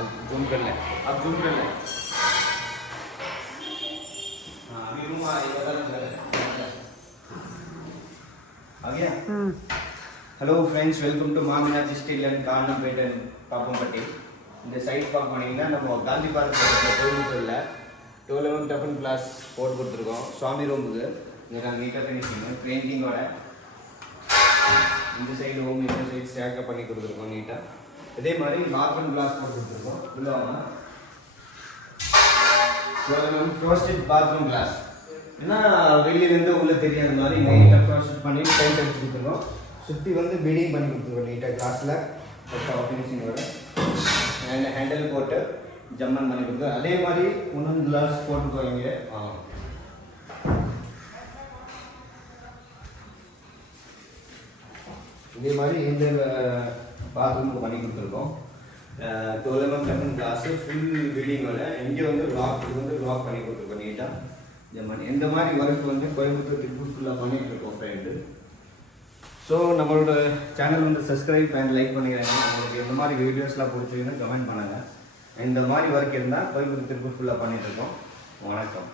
अब जूम कर लें, अब जूम कर लें। हाँ अभी रूम आ गया। हेलो फ्रेंड्स, वेलकम टू मामीनाथी स्टील एंड कांडमपेट एंड पापमपट्टी. இந்த சைட் பார்க்க போனீங்கன்னா நம்ம காந்தி பார்க் கோயம்புத்தூரில் 12 டஃபன் கிளாஸ் போட்டு கொடுத்துருக்கோம் சுவாமி ரூமுக்கு. இங்கே நாங்கள் நீட்டாக ஃபினிஷிங்க பெயிண்டிங்கோட இந்த சைடு ரூம் இந்த சைடு ஸ்டேக்கப் பண்ணி கொடுத்துருக்கோம் நீட்டாக. இதே மாதிரி மார்பன் கிளாஸ் போட்டு கொடுத்துருக்கோம். உள்ளே வாங்க. 12 ஃப்ரோஸ்டட் பாத்ரூம் கிளாஸ். ஏன்னா வெளியிலேருந்து உள்ளே தெரியாத மாதிரி நீட்டாக ஃப்ரோஸ்டட் பண்ணி பெயிண்ட் அடிச்சு கொடுத்துருக்கோம். சுற்றி வந்து பீடிங் பண்ணி கொடுத்துருக்கோம் நீட்டாக கிளாஸில் ஃபினிஷிங்கோட. அண்ட் ஹேண்டில் போட்டு ஜம்மன் பண்ணி கொடுத்து அதே மாதிரி இன்னொன்று கிளாஸ் போட்டுக்கோங்க. இதே மாதிரி இந்த பாத்ரூமுக்கு பண்ணி கொடுத்துருக்கோம். 12 டஃபன் கிளாஸு ஃபுல் பீடிங்கோட. இங்கே வந்து லாக் லாக் பண்ணி கொடுத்துருக்கோம் நீட்டாக ஜம்மன். இந்த மாதிரி ஒர்க் வந்து கோயம்புத்தூர் திருப்பூர் ஃபுல்லாக பண்ணிகிட்டு இருக்கோம் ஃப்ரெண்டு. ஸோ நம்மளோட சேனல் வந்து சப்ஸ்கிரைப் அண்ட் லைக் பண்ணிக்கிறேங்க. உங்களுக்கு இந்த மாதிரி வீடியோஸ்லாம் பிடிச்சிங்கன்னா கமெண்ட் பண்ணுங்கள். இந்த மாதிரி ஒர்க் இருந்தால் கோயம்புத்தூர் திருப்பூர் ஃபுல்லாக பண்ணிகிட்ருக்கோம். வணக்கம்.